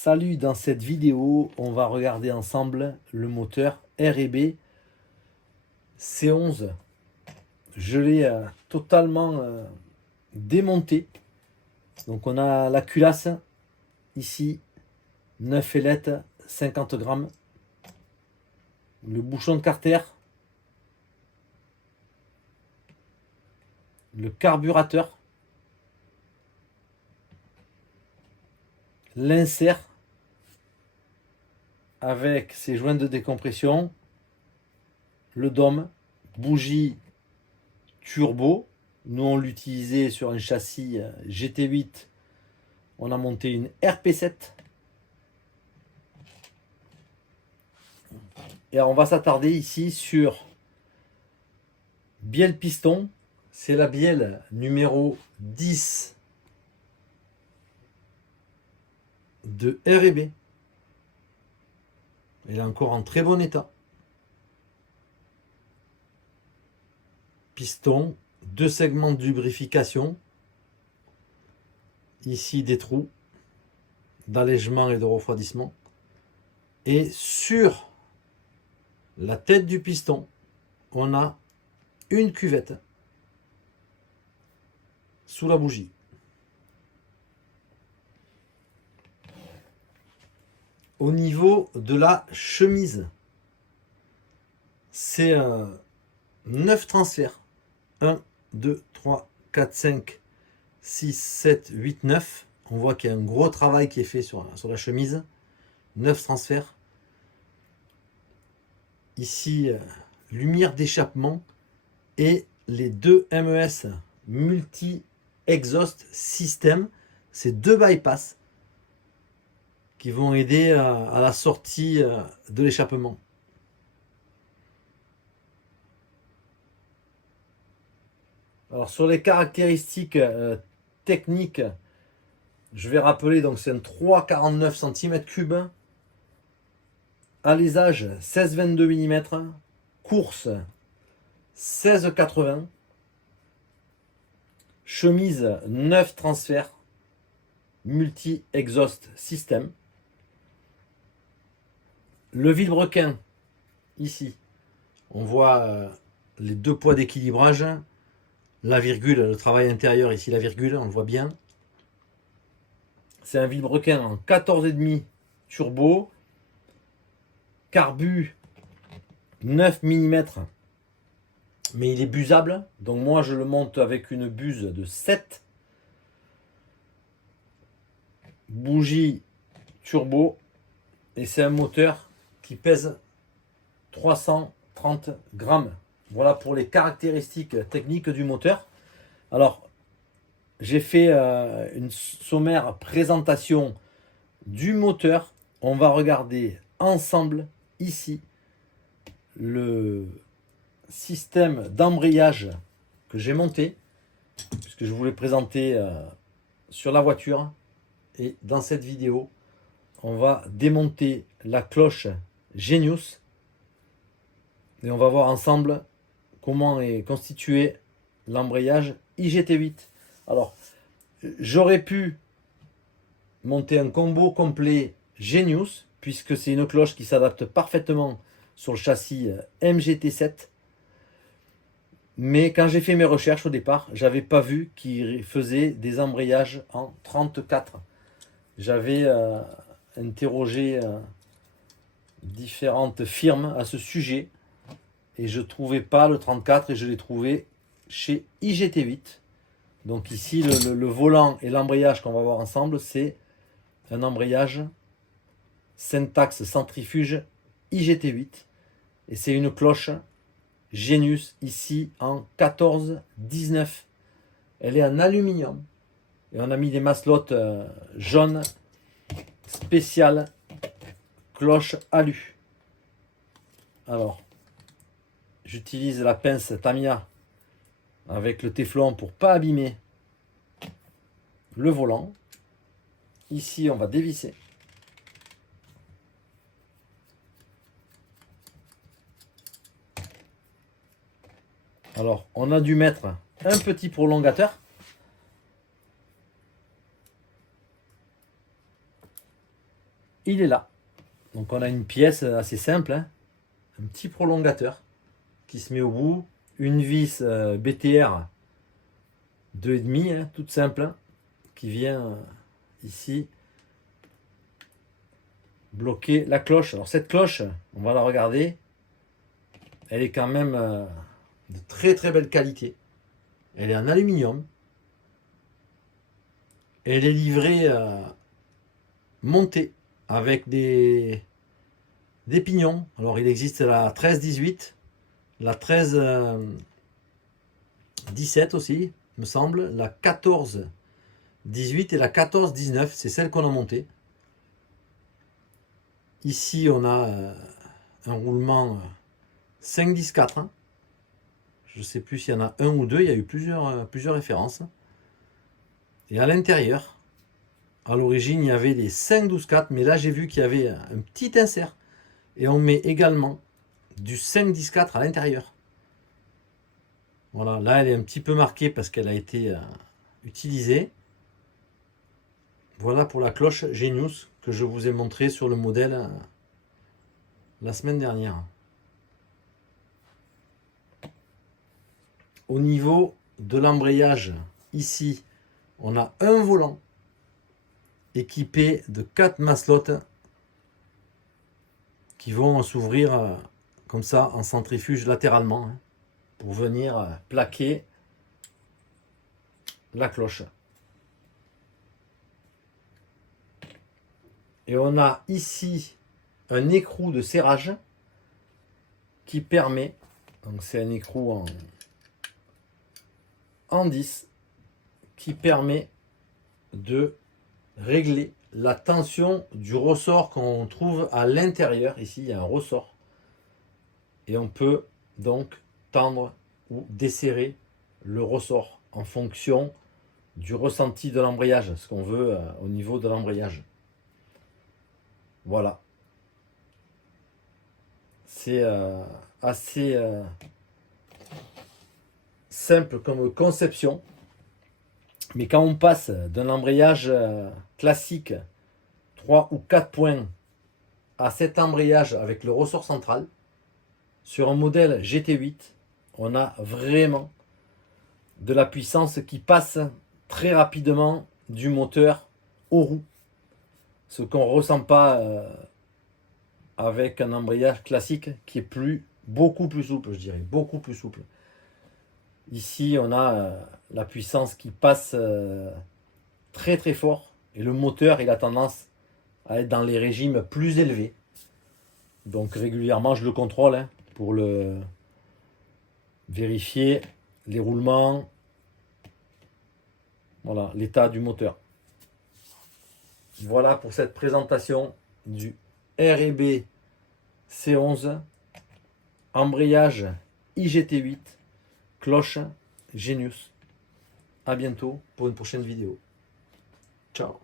Salut, dans cette vidéo, on va regarder ensemble le moteur R&B C11. Je l'ai totalement démonté. Donc on a la culasse ici, 9 ailettes, 50 grammes. Le bouchon de carter. Le carburateur. L'insert avec ses joints de décompression, le dôme, bougie turbo. Nous on l'utilisait sur un châssis GT8, on a monté une RP7. Et alors on va s'attarder ici sur bielle piston. C'est la bielle numéro 10 de R&B. Elle est encore en très bon état. Piston, 2 segments de lubrification. Ici des trous d'allègement et de refroidissement. Et sur la tête du piston, on a une cuvette sous la bougie. Au niveau de la chemise, c'est 9 transferts. 1, 2, 3, 4, 5, 6, 7, 8, 9. On voit qu'il y a un gros travail qui est fait sur la chemise. 9 transferts. Ici, lumière d'échappement et les deux MES multi-exhaust system. C'est 2 bypass qui vont aider à la sortie de l'échappement. Alors sur les caractéristiques techniques, je vais rappeler, donc c'est un 3,49 cm3, alésage 16,22 mm, course 16,80, chemise 9 transferts, multi-exhaust system. Le vilebrequin, ici, on voit les 2 poids d'équilibrage, la virgule, le travail intérieur, ici la virgule, on le voit bien. C'est un vilebrequin en 14,5 turbo, carbu 9 mm, mais il est busable, donc moi je le monte avec une buse de 7. Bougie turbo, et c'est un moteur qui pèse 330 grammes. Voilà pour les caractéristiques techniques du moteur. Alors, j'ai fait une sommaire présentation du moteur. On va regarder ensemble ici le système d'embrayage que j'ai monté, puisque je voulais présenter sur la voiture. Et dans cette vidéo, on va démonter la cloche Genius et on va voir ensemble comment est constitué l'embrayage IGT8. Alors, j'aurais pu monter un combo complet Genius, puisque c'est une cloche qui s'adapte parfaitement sur le châssis MGT7. Mais quand j'ai fait mes recherches au départ, j'avais pas vu qu'il faisait des embrayages en 34. J'avais interrogé différentes firmes à ce sujet et je ne trouvais pas le 34 et je l'ai trouvé chez IGT8. Donc ici, le volant et l'embrayage qu'on va voir ensemble, c'est un embrayage syntaxe centrifuge IGT8 et c'est une cloche Genius ici en 14-19. Elle est en aluminium et on a mis des maslottes jaunes spéciales cloche alu. Alors, j'utilise la pince Tamiya avec le téflon pour pas abîmer le volant. Ici, on va dévisser. Alors, on a dû mettre un petit prolongateur. il est là. Donc on a une pièce assez simple, hein, un petit prolongateur qui se met au bout, une vis BTR 2,5, hein, toute simple, hein, qui vient ici bloquer la cloche. Alors cette cloche, on va la regarder, elle est quand même de très très belle qualité. Elle est en aluminium. Elle est livrée montée avec des pignons. Alors il existe la 13-18, la 13-17 aussi, me semble, la 14-18 et la 14-19, c'est celle qu'on a montée. Ici on a un roulement 5-10-4. Hein. Je ne sais plus s'il y en a un ou deux, il y a eu plusieurs références. Et à l'intérieur, à l'origine, il y avait les 5-12-4, mais là j'ai vu qu'il y avait un petit insert. Et on met également du 5-10-4 à l'intérieur. Voilà, là elle est un petit peu marquée parce qu'elle a été utilisée. Voilà pour la cloche Genius que je vous ai montré sur le modèle la semaine dernière. Au niveau de l'embrayage, ici, on a un volant équipé de 4 maslottes qui vont s'ouvrir comme ça en centrifuge latéralement hein, pour venir plaquer la cloche. Et on a ici un écrou de serrage qui permet, donc c'est un écrou en 10, qui permet de régler la tension du ressort qu'on trouve à l'intérieur. Ici, il y a un ressort. Et on peut donc tendre ou desserrer le ressort en fonction du ressenti de l'embrayage, ce qu'on veut au niveau de l'embrayage. Voilà. C'est assez simple comme conception. Mais quand on passe d'un embrayage classique 3 ou 4 points à cet embrayage avec le ressort central, sur un modèle GT8, on a vraiment de la puissance qui passe très rapidement du moteur aux roues. Ce qu'on ne ressent pas avec un embrayage classique qui est beaucoup plus souple, je dirais, beaucoup plus souple. Ici, on a la puissance qui passe très très fort et le moteur, il a tendance à être dans les régimes plus élevés. Donc régulièrement, je le contrôle hein, pour le vérifier les roulements, voilà, l'état du moteur. Voilà pour cette présentation du R&B C11, embrayage IGT8, cloche Genius. À bientôt pour une prochaine vidéo. Ciao.